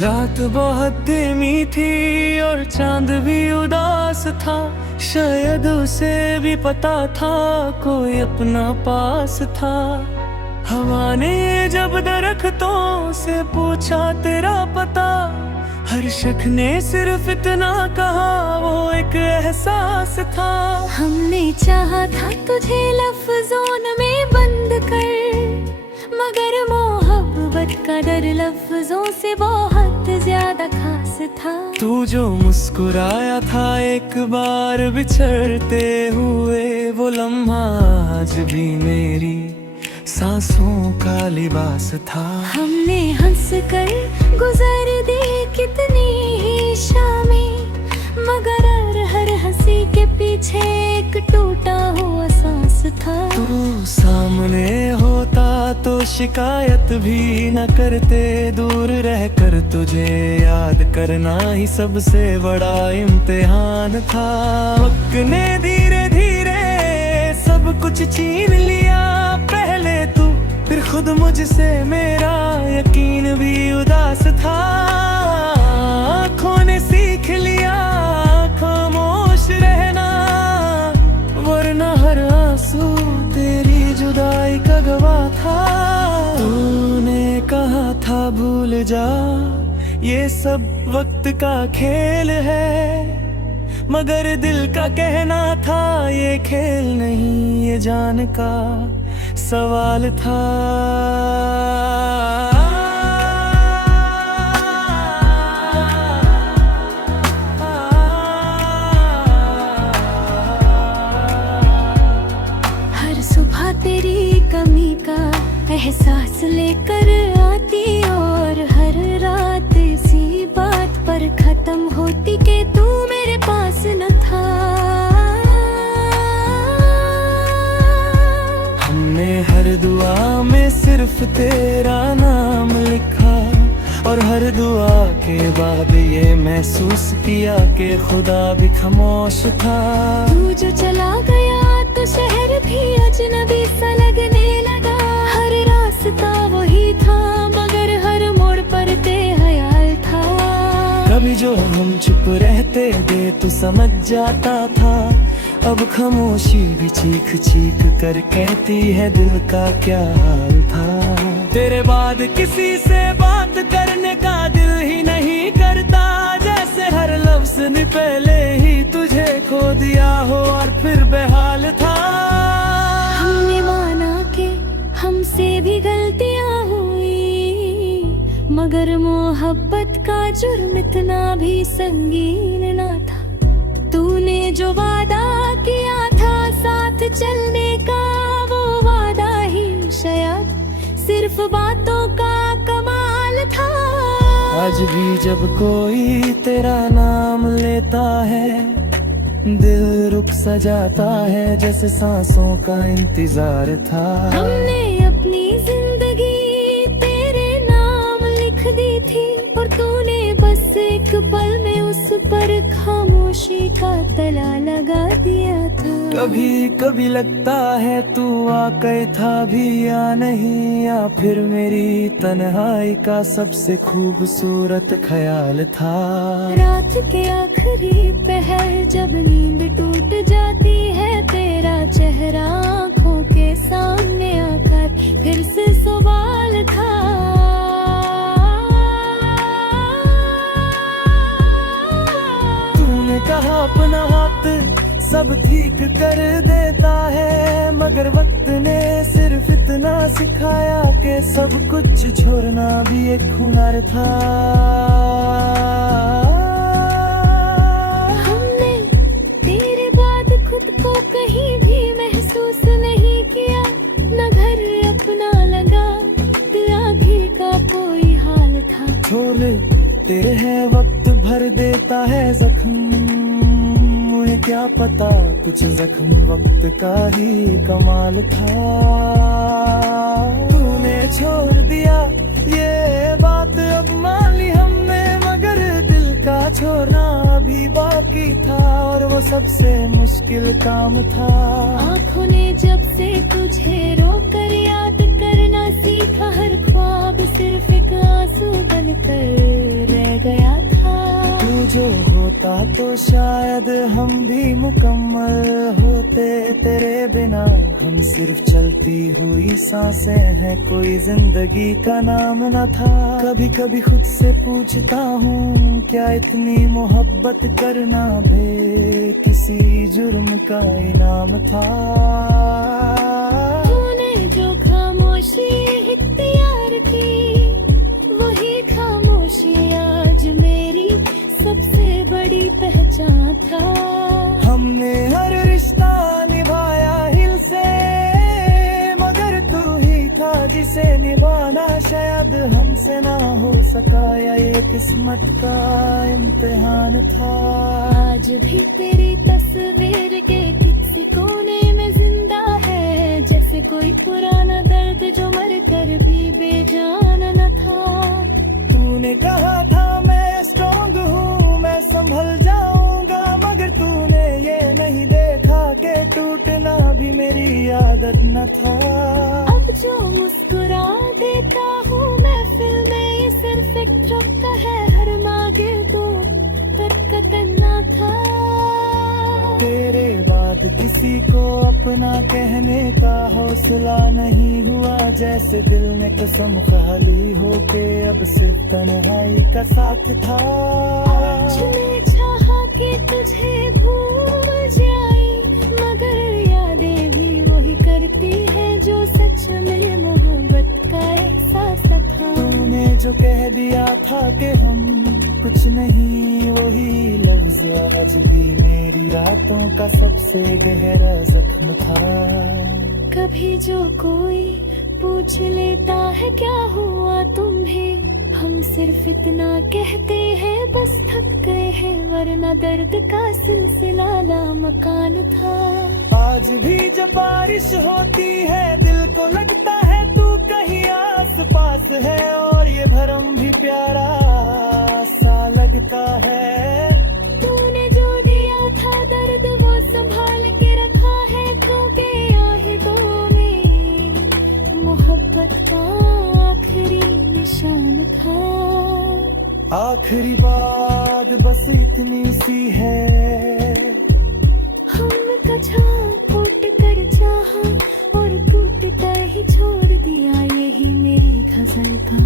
रात बहुत धीमी थी और चांद भी उदास था। शायद उसे भी पता था कोई अपना पास था। हवा ने जब दरख्तों से पूछा तेरा पता, हर शख्स ने सिर्फ इतना कहा वो एक एहसास था। हमने चाहा था तुझे लफ्जों में बंद कर, मगर मोहब्बत का डर लफ्जों से बहुत ज्यादा खास था। तू जो मुस्कुराया था एक बार बिछड़ते हुए, वो लम्हा आज भी मेरी सांसों का लिबास था। हमने हंस कर गुजर दी कितनी ही शामें, मगर हर हंसी के पीछे एक टूटा हुआ सांस था। तू सामने होता तो शिकायत भी न करते, दूर रहकर तुझे याद करना ही सबसे बड़ा इम्तिहान था। वक्त ने धीरे धीरे सब कुछ छीन लिया, पहले तू फिर खुद मुझसे मेरा यकीन भी उदास था। आँखों ने सीख लिया खामोश रहना, वरना हर आंसू तेरी जुदाई का गवाह था। तूने कहा था भूल जा ये सब वक्त का खेल है, मगर दिल का कहना था ये खेल नहीं ये जान का सवाल था। हर सुबह तेरी कमी का एहसास लेकर आती, और हर रात इसी बात पर खत्म होती कि तू मेरे पास न था। हमने हर दुआ में सिर्फ तेरा नाम लिखा, और हर दुआ के बाद ये महसूस किया कि खुदा भी खामोश था। तू जो चला गया तो शहर भी अजनबी सा लगने लगा, हर रास्ता वही था मगर हर मोड़ पर बेख्याल था। कभी जो हम चुप रहते दे तो समझ जाता था, अब खामोशी भी चीख चीख कर कहती है दिल का क्या हाल था। तेरे बाद किसी से बात करने का दिल ही नहीं करता, जैसे हर लफ्ज ने पहले ही तुझे खो दिया हो और फिर बेहाल था। हमने माना कि हमसे भी गलतियां हुई, मगर मोहब्बत का जुर्म इतना भी संगीन ना था। तूने जो वादा किया था साथ चलने का, वो वादा ही शायद सिर्फ बातों का कमाल था। आज भी जब कोई तेरा नाम लेता है, दिल रुक सा जाता है जैसे सांसों का इंतजार था। हमने अपनी जिंदगी तेरे नाम लिख दी थी, और तूने बस एक पल में उस पर खामोशी का तला लगा दिया था। कभी कभी लगता है तू वाकई था भी या नहीं, या फिर मेरी तन्हाई का सबसे खूबसूरत ख्याल था। रात के आखिरी पहर जब नींद टूट जाती है, तेरा चेहरा आँखों के सामने आकर फिर से सवाल था। तूने कहा अपना हाथ सब ठीक कर देता है, मगर वक्त ने सिर्फ इतना सिखाया कि सब कुछ छोड़ना भी एक हुनर था। हमने तेरे बाद खुद को कहीं भी महसूस नहीं किया, न घर अपना लगा दिल आगे का कोई हाल था। छोले तेरे है वक्त भर देता है जख्म, मुझे क्या पता कुछ जख्म वक्त का ही कमाल था। तूने छोड़ दिया ये बात अब मान ली हमने, मगर दिल का छोड़ना अभी बाकी था, और वो सबसे मुश्किल काम था। आँखों ने जब से तुझे रोकर याद करना सीखा, हर ख्वाब सिर्फ एक आंसू बनकर जो होता तो शायद हम भी मुकम्मल होते तेरे बिना। हम सिर्फ चलती हुई सांसें हैं, कोई जिंदगी का नाम न था। कभी कभी खुद से पूछता हूँ, क्या इतनी मोहब्बत करना भी किसी जुर्म का इनाम था। तूने जो खामोशी इख्तियार की, वही खामोशी आज मेरी सबसे बड़ी पहचान था। हमने हर रिश्ता निभाया हिल से, मगर तू ही था जिसे निभाना शायद हमसे ना हो सका, या ये किस्मत का इम्तिहान था। आज भी तेरी तस्वीर के किसी कोने में जिंदा है, जैसे कोई पुराना दर्द जो मर कर भी बेजान न था। तूने कहा था मैं स्ट्रॉन्ग हूँ, मैं संभल जाऊंगा, मगर तूने ये नहीं देखा कि टूटना भी मेरी आदत न था। अब जो मुस्कुरा देता हूँ महफिल में, ये सिर्फ एक ट्रक है, हर मागे तो बरकतन न था। तेरे बाद किसी को अपना कहने का हौसला नहीं हुआ, जैसे दिल ने कसम खाली होके अब सिर्फ तन्हाई का साथ था। आज मैं चाहा कि तुझे भूल जाए, मगर यादें भी वही करती हैं जो सच में मोहब्बत का एहसास था। तूने जो कह दिया था कि हम कुछ नहीं, वही लफ्ज आज भी मेरी रातों का सबसे गहरा जख्म था। कभी जो कोई पूछ लेता है क्या हुआ तुम्हें, हम सिर्फ इतना कहते हैं बस थक गए हैं, वरना दर्द का सिलसिला लामकान था। आज भी जब बारिश होती है दिल को लगता है तू कहीं आस पास है, और ये भरम भी प्यारा सा लगता है। तूने जो दिया था दर्द वो संभाल के रखा है, क्योंकि आहिदों में मोहब्बत का आखिरी निशान था। आखिरी बात बस इतनी सी है, हम कछा फूट कर चाहा और टूट कर ही छोड़ दिया, यही मेरी गजल का